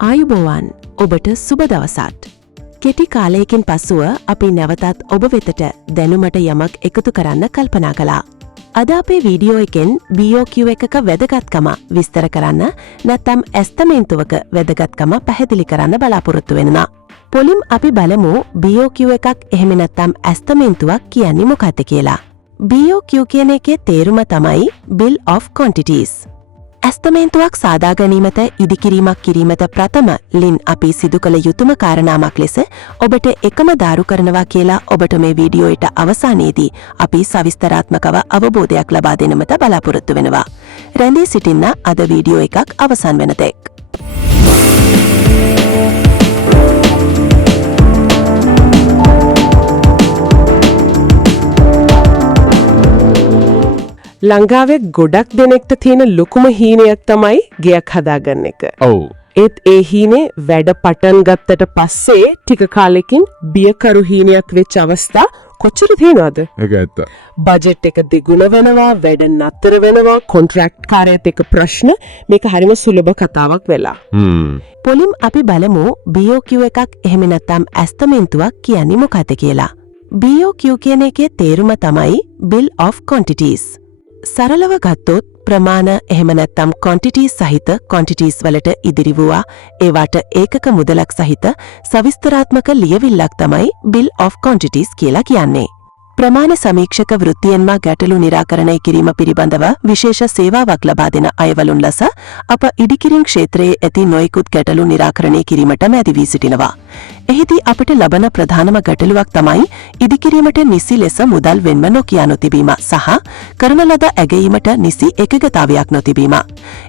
ආයුබෝවන් ඔබට සුබ දවසක්. කෙටි කාලයකින් පසුව අපි නැවතත් ඔබ වෙතට දැනුමට යමක් එකතු කරන්න කල්පනා කළා. අද අපේ වීඩියෝ එකෙන් BOQ එකක වැදගත්කම විස්තර කරන්න නැත්නම් ඇස්තමේන්තුවක වැදගත්කම පැහැදිලි කරන්න බලාපොරොත්තු වෙනවා. පොලිම් අපි බලමු BOQ එකක් එහෙම නැත්නම් ඇස්තමේන්තුවක් කියන්නේ මොකක්ද කියලා. BOQ කියන එකේ තේරුම තමයි Bill of Quantities. ඇස්තමේන්තුවක් සාදා ගැනීමට ඉදිකිරීමක් කිරීමට ප්‍රථම ලින් අපි සිදු කළ යුතුම කාරණාවක් ලෙස ඔබට එකම දාරු කරනවා කියලා ඔබට මේ වීඩියෝ එක අවසානයේදී අපි සවිස්තරාත්මකව අවබෝධයක් ලබා දෙන්නට බලාපොරොත්තු වෙනවා. රැඳී සිටින්න අද වීඩියෝ එකක් අවසන් වෙන තෙක්. ලංකාවේ ගොඩක් දෙනෙක්ට තියෙන ලොකුම හීනයක් තමයි ගෙයක් හදාගන්න එක. ඔව්. ඒත් ඒ හීනේ වැඩ පටන් ගත්තට පස්සේ ටික කාලෙකින් බියකරු හීනයක් වෙච්ච අවස්ථා කොච්චර තියෙනවද? ඒක ඇත්ත. බජට් එක දෙගුණ වෙනවා, වැඩ නතර වෙනවා, කොන්ට්‍රැක්ට් කාර්යයත් එක්ක ප්‍රශ්න. මේක හරිම සුලභ කතාවක් වෙලා. පොලිම් අපි බලමු BOQ එකක් එහෙම නැත්නම් ඇස්තමේන්තුවක් කියන්නේ මොකක්ද කියලා. BOQ කියන එකේ තේරුම තමයි Bill of Quantities. සරලව ගත්තොත් ප්‍රමාණ එහෙම නැත්නම් quantities සහිත quantities වලට ඉදිරි වූවා ඒවට ඒකක මුදලක් සහිත සවිස්තරාත්මක ලියවිල්ලක් තමයි Bill of Quantities කියලා කියන්නේ. ප්‍රමාණ සමීක්ෂක වෘත්තියෙන්ම ගැටලු निराකරණය කිරීම පිළිබඳව විශේෂ සේවාවක් ලබා දෙන අයවලුන් ලෙස අප ඉදිකිරීම් ක්ෂේත්‍රයේ ඇති නොයෙකුත් ගැටලු निराකරණය කිරීමට මැදි වී සිටිනවා. එහිදී අපට ලබන ප්‍රධානම ගැටලුවක් තමයි ඉදිකිරීමට නිසි ලෙස මුදල් වෙන්ව නොකියා නොතිබීම සහ කරන ලද ඇගයීමට නිසි එකගතාවයක් නොතිබීම.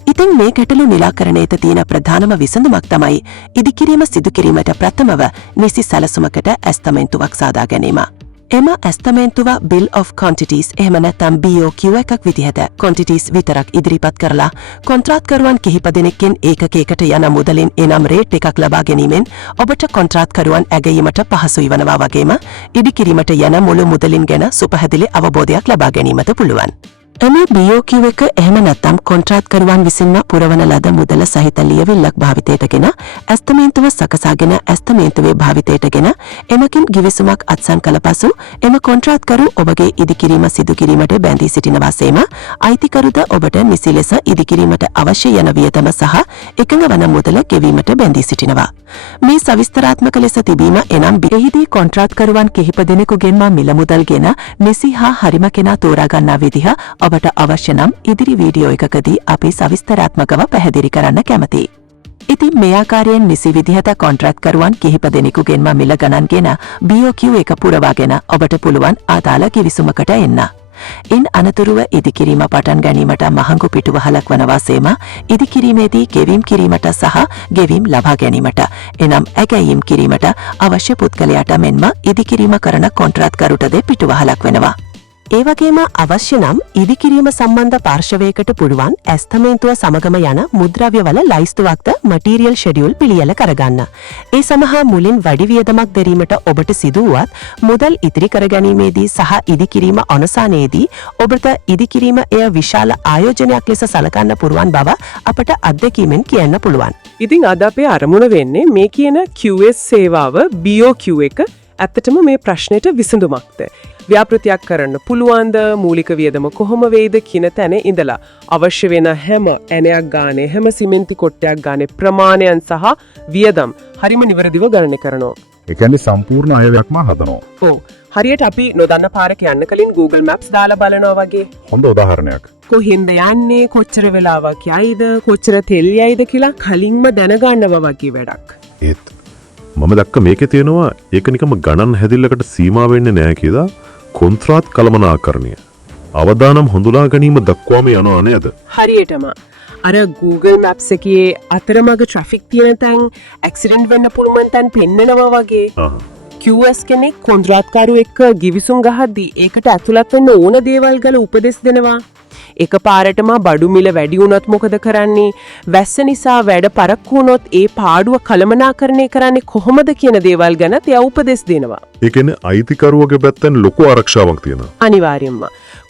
ඉතින් මේ ගැටලු निराකරණයට තියෙන ප්‍රධානම විසඳුමක් තමයි ඉදිකිරීම සිදු කිරීමට ප්‍රථමව නිසි සැලසුමකට ඇස්තමේන්තුවක් සාදා ගැනීම. එම ඇස්තමේන්තුව Bill of Quantities එහෙම නැත්නම් BOQ එකක් විදිහට quantities විතරක් ඉදිරිපත් කරලා කොන්ත්‍රාත්කරුවන් කිහිප දෙනෙක්ගෙන් ඒකකයකට යන මුදලින් එනම් රේට් එකක් ලබා ගැනීමෙන් ඔබට කොන්ත්‍රාත්කරුවන් ඇගයීමට පහසුයි වනවා වගේම ඉදිකිරීමට යන මුළු මුදලින් ගැන සුපැහැදිලි අවබෝධයක් ලබා ගැනීමට පුළුවන්. එම BOQ එක එහෙම නැත්නම් කොන්ත්‍රාත්කරුවන් විසින්ම පුරවන ලද මුදල සහිත ලියවිල්ලක් භාවිතයටගෙන ඇස්තමේන්තුව සකසාගෙන ඇස්තමේන්තුවේ භාවිතයටගෙන එමකින් ගිවිසුමක් අත්සන් කළ පසු එම කොන්ත්‍රාත්කරු ඔබගේ ඉදිකිරීම සිදු කිරීමට බැඳී සිටින වාසේම අයිතිකරුද ඔබට නිසි ලෙස ඉදිකිරීමට අවශ්‍ය යන වියදම සහ එකඟ වන මුදල ගෙවීමට බැඳී සිටිනවා. මේ සවිස්තරාත්මක ලෙස තිබීම එනම් එහිදී කොන්ත්‍රාත්කරුවන් කිහිප දෙනෙකුගෙන්ම මිල මුදල්ගෙන නිසි හා හරිම කෙනා තෝරා ගන්නා විදිහ ඔබට අවශ්‍ය නම් ඉදිරි වීඩියෝ එකකදී අපි සවිස්තරාත්මකව පැහැදිලි කරන්න කැමතියි. ඉතින් මේ ආකාරයෙන් නිසි විදිහට කොන්ත්‍රාත්කරුවන් කිහිප දෙනෙකුගෙන්ම මිල ගණන්ගෙන BOQ එක පුරවාගෙන ඔබට පුළුවන් අදාළ කිවිසුමකට එන්න. ඉන් අනතුරුව ඉදිකිරීම පටන් ගැනීමට මහඟු පිටුවහලක් වන වාසේම ඉදිකිරීමේදී ගෙවීම් කිරීමට සහ ගෙවීම් ලබා ගැනීමට එනම් ඇගයීම් කිරීමට අවශ්‍ය පුද්ගලයාට මෙන්ම ඉදිකිරීම කරන කොන්ත්‍රාත්කරුටද පිටුවහලක් වෙනවා. ඒ වගේම අවශ්‍ය නම් ඉදිකිරීම සම්බන්ධ පාර්ශවයකට පුළුවන් ඇස්තමේන්තුව සමගම යන මුද්‍රව්‍යවල ලයිස්තුවක්ද මටීරියල් ෂෙඩියුල් පිළියෙල කරගන්න. ඒ සමහා මුලින් වැඩි වියදමක් දැරීමට ඔබට සිදු වුවත් මුදල් ඉතිරි කර ගැනීමේදී සහ ඉදිකිරීම අවසානයේදී ඔබට ඉදිකිරීම එය විශාල ආයෝජනයක් ලෙස සලකන්න පුරුවන් බව අපට අත්දැකීමෙන් කියන්න පුළුවන්. ඉතින් අද අපේ අරමුණ වෙන්නේ මේ කියන QS සේවාව BOQ එක ඇත්තටම මේ ප්‍රශ්නෙට විසඳුමක්ද? ව්‍යාපෘතියක් කරන්න පුළුවන්ද? මූලික වියදම කොහොම වේද කියන තැන ඉඳලා අවශ්‍ය වෙන හැම ඇණයක් ගානේ හැම සිමෙන්ති කොටයක් ගානේ ප්‍රමාණයන් සහ වියදම් හරිම නිවැරදිව ගණනය කරනවා. ඒ කියන්නේ සම්පූර්ණ අයවැයක්ම හදනවා. ඔව්. හරියට අපි නොදන්න පාරක යන්න කලින් Google Maps දාලා බලනවා වගේ. හොඳ උදාහරණයක්. කොහෙන්ද යන්නේ, කොච්චර වෙලාවක් යයිද, කොච්චර තෙල් යයිද කියලා කලින්ම දැනගන්නවා වගේ වැඩක්. ඒත් මම දැක්ක මේකේ තියෙනවා ඒක නිකම්ම ගණන් හැදිල්ලකට සීමා වෙන්නේ නැහැ කියලා කොන්ත්‍රාත් කළමනාකරණය. අවදානම් හඳුනා ගැනීම දක්වාම යනවා නේද? හරියටම. අර Google Maps එකේ අතරමඟ ට්‍රැෆික් තියෙන තැන්, ඇක්සිඩන්ට් වෙන්න පුළුවන් තැන් පෙන්නනවා වගේ. QS කෙනෙක් කොන්ත්‍රාත්කරු එක්ක ගිවිසුම් ගහද්දී ඒකට ඇතුළත් වෙන්න ඕන දේවල් ගැන උපදෙස් දෙනවා. එක පාරටම බඩු මිල වැඩි වුණොත් මොකද කරන්නේ? වැස්ස නිසා වැඩ පරක්කු වුණොත් ඒ පාඩුව කළමනාකරණය කරන්නේ කොහොමද කියන දේවල් ගැන එයා උපදෙස් දෙනවා. ඒ කියන්නේ අයිතිකරුවගේ පැත්තෙන් ලොකු ආරක්ෂාවක් තියෙනවා. අනිවාර්යයෙන්ම.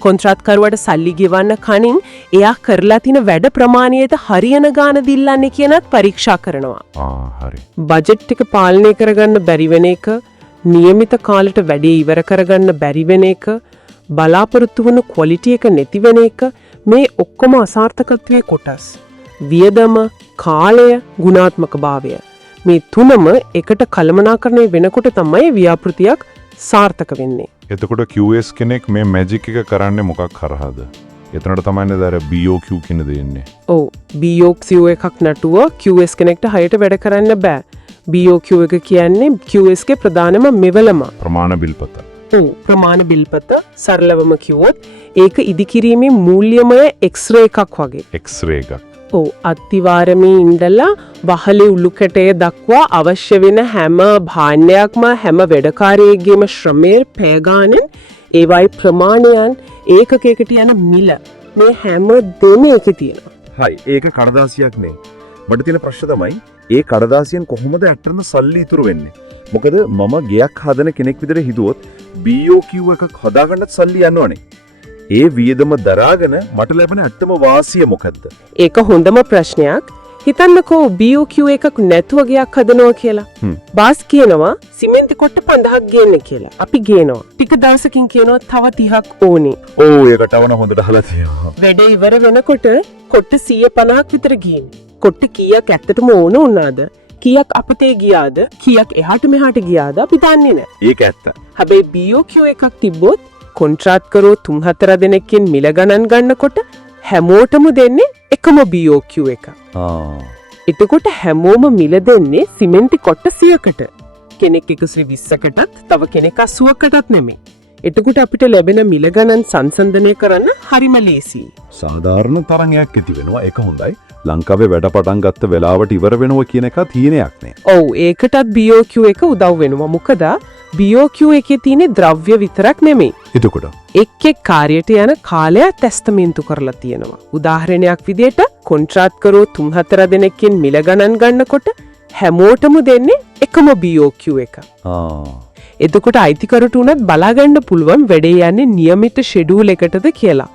කොන්ත්‍රාත්කරුවට සල්ලි ගෙවන්න කනින් එයා කරලා තින වැඩ ප්‍රමාණයට හරියන ගාන දිල්ලන්නේ කියනත් පරීක්ෂා කරනවා. හරි. බජට් එක පාලනය කරගන්න බැරි වෙන එක, નિયમિત කාලෙට වැඩේ ඉවර කරගන්න බැරි වෙන එක, බලාපොරොත්තු වුණු ක්වොලිටි එක නැති වෙන එක මේ ඔක්කොම අසාර්ථකත්වයේ කොටස්. වියදම, කාලය, ගුණාත්මක භාවය. මේ තුනම එකට කළමනාකරණය වෙනකොට තමයි ව්‍යාපෘතියක් සාර්ථක වෙන්නේ. එතකොට QS කෙනෙක් මේ මැජික් එක කරන්නේ මොකක් කරහද? එතනට තමයි නේද අර BOQ කියන දෙන්නේ. ඔව් BOQ එකක් නැතුව QS කෙනෙක්ට හයට වැඩ කරන්න බෑ. BOQ එක කියන්නේ QS ගේ ප්‍රධානම මෙවලම. ප්‍රමාණ බිල්පත. ප්‍රමාණ බිල්පත සරලවම කිව්වොත් ඒක ඉදිකිරීමේ මූල්‍යමය X-ray එකක් වගේ. X-ray එකක්. ඔව් අත්තිවාරමේ ඉඳලා වහලේ උල්ලුකටය දක්වා අවශ්‍ය වෙන හැම භාණ්ඩයක්ම හැම වැඩකාරයෙක්ගේම ශ්‍රමයේ පැය ගානෙන් ඒවයි ප්‍රමාණයන් ඒකකයකට යන මිල මේ හැම දෙම එකේ තියෙනවා. හයි ඒක කඩදාසියක් නේ. මට තියෙන ප්‍රශ්න තමයි ඒ කඩදාසියෙන් කොහොමද ඇත්තටම සල්ලි ඉතුරු වෙන්නේ? මොකද මම ගයක් හදන කෙනෙක් විදිහට හිතුවොත් BOQ එකක් හදාගන්නත් සල්ලි යනවනේ. ඒ වියදම දරාගෙන මට ලැබෙන ඇත්තම වාසිය මොකද්ද? ඒක හොඳම ප්‍රශ්නයක්. හිතන්නකෝ BOQ එකක් නැතුව ගයක් හදනවා කියලා. බාස් කියනවා සිමෙන්ති කොට්ට 50ක් ගේන්න කියලා. අපි ගේනවා. ටික දවසකින් කියනවා තව 30ක් ඕනේ. ඕ ඒකට වුණ හොඳට අහලා තියෙනවා. වැඩ ඉවර වෙනකොට කොට්ට 150ක් විතර ගේන්නේ. කොට්ට කීයක් ඇත්තටම ඕන වුණාද? කීයක් අපතේ ගියාද? කීයක් එහාට මෙහාට ගියාද? අපි දන්නේ නැහැ. ඒක ඇත්ත. හැබැයි BOQ එකක් තිබ්බොත් කොන්ත්‍රාත්කරෝ 3-4 දෙනෙක්ගෙන් මිල ගණන් ගන්නකොට හැමෝටම දෙන්නේ එකම BOQ එක. එතකොට හැමෝම මිල දෙන්නේ සිමෙන්ති කොට්ට 100කට. කෙනෙක් 120කටත් තව කෙනෙක් 80කටත් නෙමෙයි. එතකොට අපිට ලැබෙන මිල ගණන් සංසන්දනය කරන්න හරිම ලේසියි. සාධාරණ තරඟයක් ඇති වෙනවා. ඒක හොඳයි. ලංකාවේ වැඩ පටන් ගත්ත වෙලාවට ඉවර වෙනවා කියන එක තීනයක් නේ. ඔව් ඒකටත් BOQ එක උදව් වෙනවා. මොකද BOQ එකේ තියෙන ද්‍රව්‍ය විතරක් නෙමෙයි. එතකොට එක් කාර්යයට යන කාලය තැස්තමේන්තු කරලා තියෙනවා. උදාහරණයක් විදිහට කොන්ත්‍රාත්කරෝ 3-4 දෙනෙක්ගෙන් මිල ගණන් ගන්නකොට හැමෝටම දෙන්නේ එකම BOQ එක. එතකොට අයිතිකරුට උනත් බලාගන්න පුළුවන් වැඩේ යන්නේ નિયમિત ෂෙඩියුල් එකටද කියලා.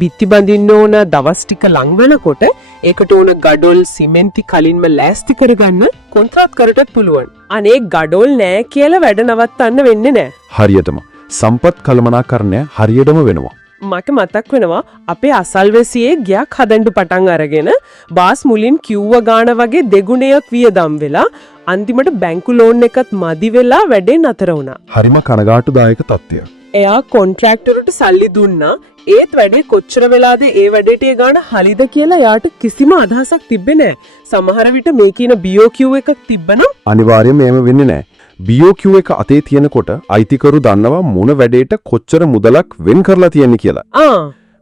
බිත්ති බඳින්න ඕන දවස් ටික ලං වෙනකොට ඒකට ඕන ගඩොල් සිමෙන්ති කලින්ම ලෑස්ති කරගන්න කොන්ත්‍රාත්කරුටත් පුළුවන්. අනේ ගඩොල් නෑ කියලා වැඩ නවත්තන්න වෙන්නේ නෑ. හරියටම සම්පත් කළමනාකරණය හරියටම වෙනවා. මට මතක් වෙනවා අපේ අසල්වැසියේ ගයක් හදන්න පටන් අරගෙන බාස් මුලින් කිව්ව ගාන වගේ දෙගුණයක් වියදම් වෙලා අන්තිමට බැංකු ලෝන් එකත් මදි වෙලා වැඩේ නතර වුණා. හරිම කනගාටුදායක තත්ත්වයක්. එයා කොන්ට්‍රැක්ටරට සල්ලි දුන්නා. ඒත් වැඩේ කොච්චර වෙලාද ඒ වැඩේට ඒ ගාන හරිද කියලා යාට කිසිම අදහසක් තිබ්බේ නෑ. සමහර විට මේ කියන BOQ එකක් තිබ්බනම් අනිවාර්යයෙන්ම එහෙම වෙන්නේ නෑ. BOQ එක අතේ තියෙනකොට අයිතිකරු දන්නවා මොන වැඩේට කොච්චර මුදලක් වෙන් කරලා තියෙන්නේ කියලා.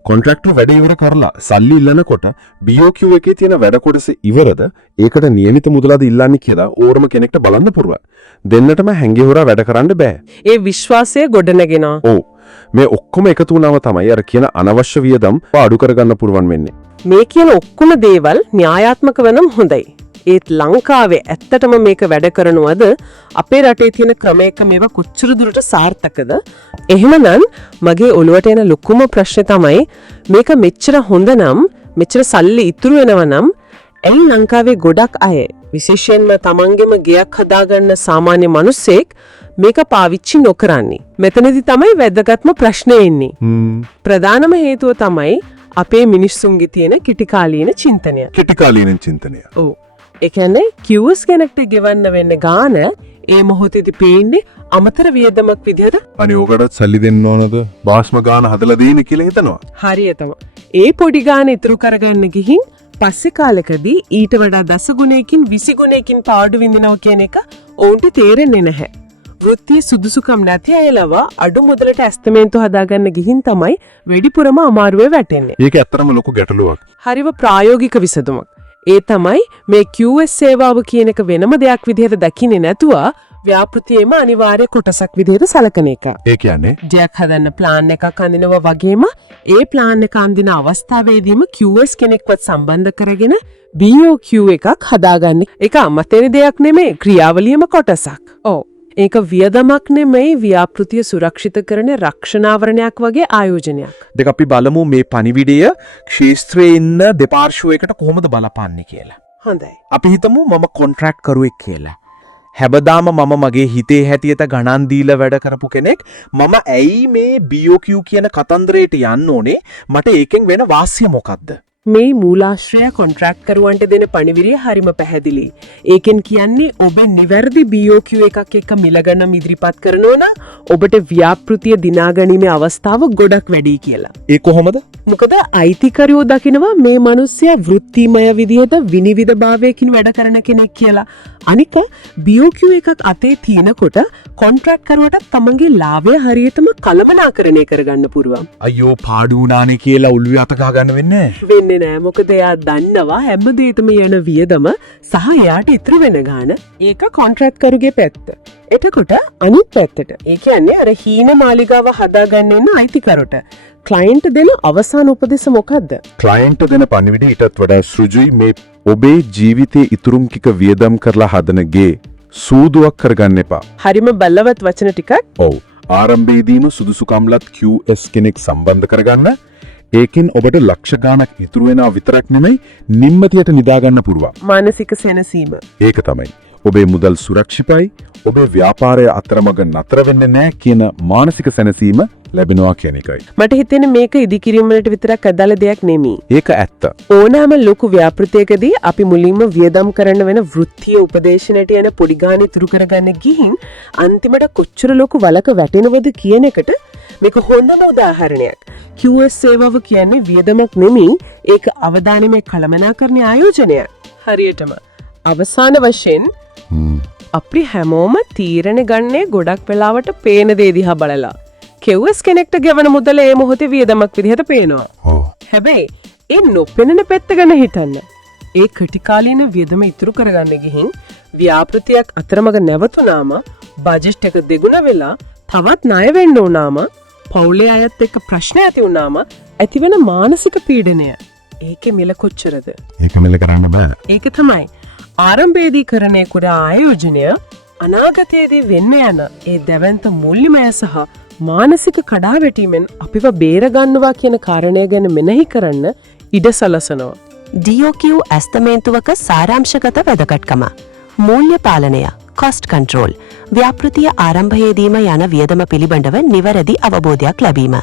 කොන්ට්‍රැක්ටර් වැඩ ඉවර කරලා සල්ලි ඉල්ලනකොට BOQ එකේ තියෙන වැඩ කොටස ඉවරද ඒකට નિયમિત මුදලද ඉල්ලන්නේ කියලා ඕරම කෙනෙක්ට බලන්න පුරුවා. දෙන්නටම හැංගි හොරා වැඩ කරන්න බෑ. ඒ විශ්වාසය ගොඩනගෙනවා. ඔව්. මේ ඔක්කොම එකතු වුණාම තමයි අර කියන අනවශ්‍ය වියදම් අඩු කරගන්න පුරුවන් වෙන්නේ. මේ කියන ඔක්කොම දේවල් න්‍යායාත්මක වෙනම හොඳයි. ඒත් ලංකාවේ ඇත්තටම මේක වැඩ කරනවද? අපේ රටේ තියෙන ක්‍රමයක මේවා කොච්චර දුරට සාර්ථකද? එහෙමනම් මගේ ඔළුවට එන ලොකුම ප්‍රශ්නේ තමයි මේක මෙච්චර හොඳ නම් මෙච්චර සල්ලි ඉතුරු වෙනව නම් ඇයි ලංකාවේ ගොඩක් අය විශේෂයෙන්ම තමන්ගේම ගෙයක් හදාගන්න සාමාන්‍ය මිනිස්සෙක් මේක පාවිච්චි නොකරන්නේ? මෙතනදී තමයි වැදගත්ම ප්‍රශ්නේ එන්නේ. ප්‍රධානම හේතුව තමයි අපේ මිනිස්සුන්ගේ තියෙන කෙටිකාලීන චින්තනය. කෙටිකාලීන චින්තනය. ඔව්. ඒ කියන්නේ QS කෙනෙක්ට ගෙවන්න වෙන්න ගාන ඒ මොහොතේදී පේන්නේ අමතර වියදමක් විදිහට. අනේ ඕකටත් සල්ලි දෙන්න ඕනද? බාස්ම ගාන හදලා දෙන්න කියලා හිතනවා. හරියටම. ඒ පොඩි ගාන ඉතුරු කරගන්න ගිහින් පස්සේ කාලෙකදී ඊට වඩා දසගුණයකින් 20 ගුණයකින් පාඩු විඳිනවා කියන එක ඔවුන්ට තේරෙන්නේ නැහැ. වෘත්තීය සුදුසුකම් නැති අයලව අඩු මුදලට ඇස්තමේන්තු හදාගන්න ගිහින් තමයි වැඩිපුරම අමාරුවේ වැටෙන්නේ. ඒක ඇත්තටම ලොකු ගැටලුවක්. හරිව ප්‍රායෝගික විසඳුමක්. ඒ තමයි මේ QS සේවාව කියන එක වෙනම දෙයක් විදිහට දකින්නේ නැතුව ව්‍යාපෘතියේම අනිවාර්ය කොටසක් විදිහට සලකන එක. ඒ කියන්නේ ජයක් හදන්න ප්ලාන් එකක් අඳිනවා වගේම ඒ ප්ලාන් එක අඳින අවස්ථාවේදීම QS කෙනෙක්වත් සම්බන්ධ කරගෙන BOQ එකක් හදාගන්න එක අමතර දෙයක් නෙමෙයි ක්‍රියාවලියම කොටසක්. ඔව්. ඒක වියදමක් නෙමෙයි ව්‍යාපෘතිය සුරක්ෂිත කරන රක්ෂණාවරණයක් වගේ ආයෝජනයක්. දෙක අපි බලමු මේ පණිවිඩය ක්ෂේත්‍රයේ ඉන්න දෙපාර්ශ්වයකට කොහොමද බලපාන්නේ කියලා. හොඳයි. අපි හිතමු මම කොන්ට්‍රැක්ට් කරුවෙක් කියලා. හැබදාම මම මගේ හිතේ හැටියට ගණන් දීලා වැඩ කරපු කෙනෙක්. මම ඇයි මේ BOQ කියන කතන්දරයට යන්න ඕනේ? මට ඒකෙන් වෙන වාසිය මොකද්ද? මේ මූලාශ්‍රය කොන්ට්‍රැක්ට් කරුවන්ට දෙන පණිවිඩය හරිම පැහැදිලි. ඒකෙන් කියන්නේ ඔබ නිවැරදි BOQ එකක් එක්ක මිලගන්න ඉදිරිපත් කරනවා නම් ඔබට ව්‍යාපෘතිය දිනාගැනීමේ අවස්ථාව ගොඩක් වැඩි කියලා. ඒ කොහොමද? මොකද අයිතිකරුවෝ දකිනවා මේ මිනිස්සයා වෘත්තිමය විදිහට විනිවිදභාවයකින් වැඩ කරන කෙනෙක් කියලා. අනික BOQ එකක් අතේ තියෙනකොට කොන්ට්‍රැක්ට් කරුවට තමන්ගේ ලාභය හරියටම කළමනාකරණය කරගන්න පුළුවන්. අයියෝ පාඩු වුණානේ කියලා උළුවේ අත ගහ ගන්න වෙන්නේ නැහැ. වෙන්නේ නෑ. මොකද එයා දන්නවා හැමදේටම යන වියදම සහ එයාට ඉතුරු වෙන ගාන. ඒක කොන්ට්‍රැක්ට් කරුගේ පැත්ත. එතකොට අනිත් පැත්තට ඒ කියන්නේ අර හීන මාලිගාව හදාගන්න ඉන්න අයිතිකරුට ක්ලයන්ට් දෙන අවසාන උපදෙස් මොකද්ද? ක්ලයන්ට් දෙන පණිවිඩය ඊටත් වඩා සෘජුයි. මේ ඔබේ ජීවිතයේ ඉතුරුම් ටික වියදම් කරලා හදන ගේ සූදුවක් කරගන්න එපා. හරිම බලවත් වචන ටිකක්. ඔව්. ආරම්භයේදීම සුදුසුකම්ලත් QS කෙනෙක් සම්බන්ධ කරගන්න. ඒකෙන් ඔබට ලක්ෂ ගාණක් ඉතුරු වෙනවා විතරක් නෙමෙයි නිම්මතියට නිදාගන්න පුරුවා. මානසික සැනසීම. ඒක තමයි. ඔබේ මුදල් සුරක්ෂිතයි, ඔබේ ව්‍යාපාරය අතරමඟ නතර වෙන්නේ නැහැ කියන මානසික සැනසීම ලැබෙනවා කියන එකයි. මට හිතෙන්නේ මේක ඉදිකිරීම වලට විතරක් අදාළ දෙයක් නෙමෙයි. ඒක ඇත්ත. ඕනෑම ලොකු ව්‍යාපෘතියකදී අපි මුලින්ම වියදම් කරන්න වෙන වෘත්තීය උපදේශනයට යන පොඩි ගාණ ඉතුරු කරගන්න ගිහින් අන්තිමට කොච්චර ලොකු වලක වැටෙනවද කියන එකට මේක හොඳම උදාහරණයක්. QS සේවාව කියන්නේ වියදමක් නෙමෙයි, ඒක අවදානමේ කළමනාකරණ ආයෝජනයක්. හරියටම අවසාන වශයෙන් අපි හැමෝම තීරණ ගන්නේ ගොඩක් වෙලාවට පේන දේ දිහා බලලා. QS කෙනෙක්ට ගෙවන මුදල ඒ මොහොතේ වියදමක් විදිහට පේනවා. හැබැයි ඒ නොපෙනෙන පැත්ත ගැන හිතන්න. ඒ ක්‍රිටිකාලීන වියදම ඉතුරු කරගන්න ගිහින් ව්‍යාපෘතියක් අතරමඟ නැවතුනාම බජට් එක දෙගුණ වෙලා තවත් ණය වෙන්න උනාම පවුලේ අයත් එක්ක ප්‍රශ්න ඇති වුනාම ඇතිවෙන මානසික පීඩනය. ඒකේ මිල කොච්චරද? ඒක මෙල්ල කරන්න බෑ. ඒක තමයි ආරම්භයේදී කරන කුඩා ආයෝජනය අනාගතයේදී වෙන්න යන ඒ දැවැන්ත මුල්‍යමය සහ මානසික කඩාවැටීමෙන් අපිව බේරගන්නවා කියන කාරණය ගැන මෙනෙහි කරන්න ඉඩ සලසනවා. DOQ ඇස්තමේන්තුවක සාරාංශගත වැදගත්කම. මූල්‍ය පාලනය, cost control, ව්‍යාපෘතිය ආරම්භයේදීම යන වියදම පිළිබඳව නිවැරදි අවබෝධයක් ලැබීම.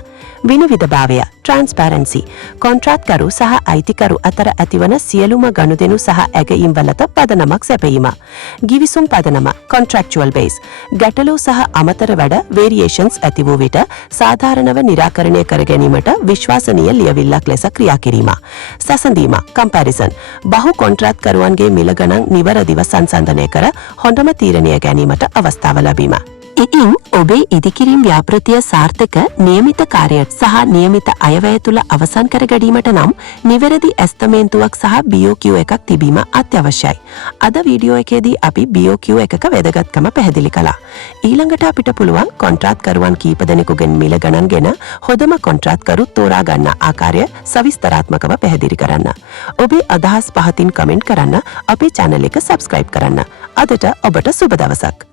විනිවිදභාවය, transparency, කොන්ට්‍රාක්ට්කරු සහ අයිතිකරු අතර ඇතිවන සියලුම ගනුදෙනු සහ ඇගයීම් වලට පදනමක් සැපයීම. ගිවිසුම් පදනම, contractual base, ගැටලු සහ අමතර වැඩ variations ඇති වූ විට සාධාරණව නිරාකරණය කර ගැනීමට විශ්වාසනීය ලියවිල්ලක් ලෙස ක්‍රියා කිරීම. සැසඳීම, comparison, බහු කොන්ට්‍රාක්ට්කරුවන්ගේ මිල ගණන් නිවැරදිව සංසන්දනය කර හොඳම තීරණය ගැනීමට අවස්ථාව ලැබීම. ඉතින් ඔබේ ඉදිකිරීම් ව්‍යාපෘතිය සාර්ථක නියමිත කාර්යයක් සහ නියමිත අයවැය තුළ අවසන් කර ගැනීමට නම් නිවැරදි ඇස්තමේන්තුවක් සහ BOQ එකක් තිබීම අත්‍යවශ්‍යයි. අද වීඩියෝ එකේදී අපි BOQ එකක වැදගත්කම පැහැදිලි කළා. ඊළඟට අපිට පුළුවන් කොන්ට්‍රාක්ට්කරුවන් කීප දෙනෙකුගෙන් මිල ගණන් ගෙන හොඳම කොන්ට්‍රාක්ට්කරු තෝරා ගන්න ආකාරය සවිස්තරාත්මකව පැහැදිලි කරන්න. ඔබේ අදහස් පහතින් කමෙන්ට් කරන්න, අපේ channel එක subscribe කරන්න. අදට ඔබට සුබ දවසක්.